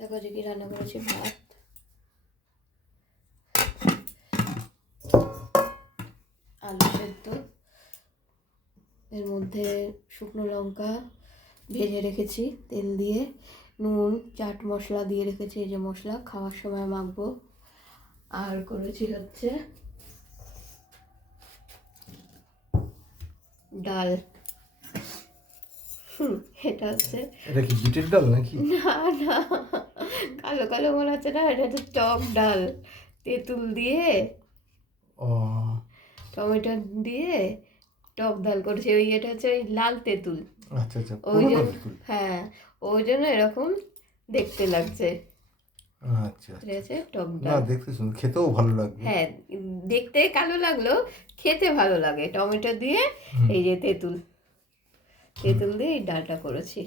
দেখো যে কি রান্না করেছি, ভাত, আলু সেদ্ধ, এর মধ্যে শুকনো লঙ্কা ভেজে রেখেছি তেল দিয়ে, নুন, চাট মশলা দিয়ে রেখেছি, এই যে মশলা খাওয়ার সময় মাখবো। আর করেছি হচ্ছে ডাল। এটা হচ্ছে, এটা কি বিটের ডাল নাকি? না না, কালো কালো মনে হচ্ছে না, এটা হচ্ছে টক ডাল, তেঁতুল দিয়ে ও টমেটো দিয়ে টক ডাল করেছি। ওই এটা হচ্ছে ওই লাল তেঁতুল, আচ্ছা আচ্ছা, ওই পুরনো জন্য, তেঁতুল। হ্যাঁ ওই জন্য এরকম দেখতে লাগছে। আচ্ছা এটা আচ্ছা, হচ্ছে টক না ডাল। দেখতে শুনুন খেতেও ভালো লাগবে। হ্যাঁ, দেখতে কালো লাগলো, খেতে ভালো লাগে। টমেটো দিয়ে হুম এই যে তেঁতুল, তেঁতুল দিয়ে এই ডালটা করেছি।